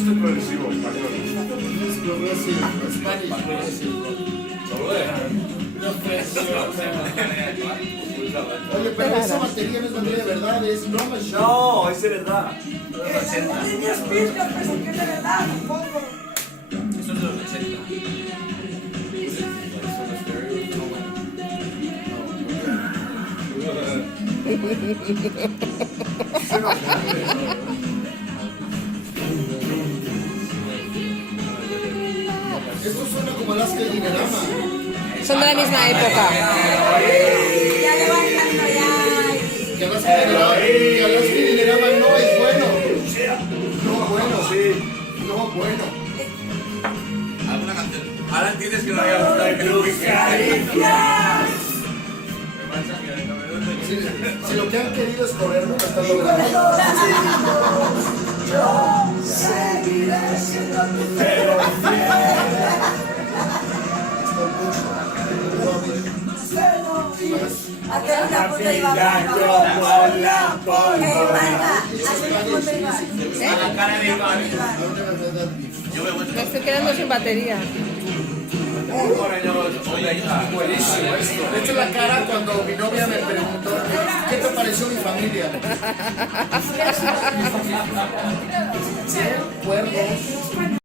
estoy progresivo, español. Oye, pero esa batería no es batería de verdad, es drum machine. No, es de verdad. No tenías pistas, pero que es de verdad, tampoco. Eso es de los 80. Esto suena como Alaska y Dinarama. Son de la misma época. Ya le va dejando ya. Que Alaska y Dinarama no es bueno. No bueno. No bueno. ¿Alguna canción? Ahora entiendes que no había gustado el Caricias. Si lo que han querido es correrme, lo están logrando. Yo seguiré siendo tu fiel. Hacer una puta y vamos a hacer una puta y vamos. A la cara de Iván. Yo me Me estoy quedando sin batería. Buenísimo esto. De hecho, la cara cuando mi novia me preguntó, ¿qué te pareció mi familia? 100 cuervos.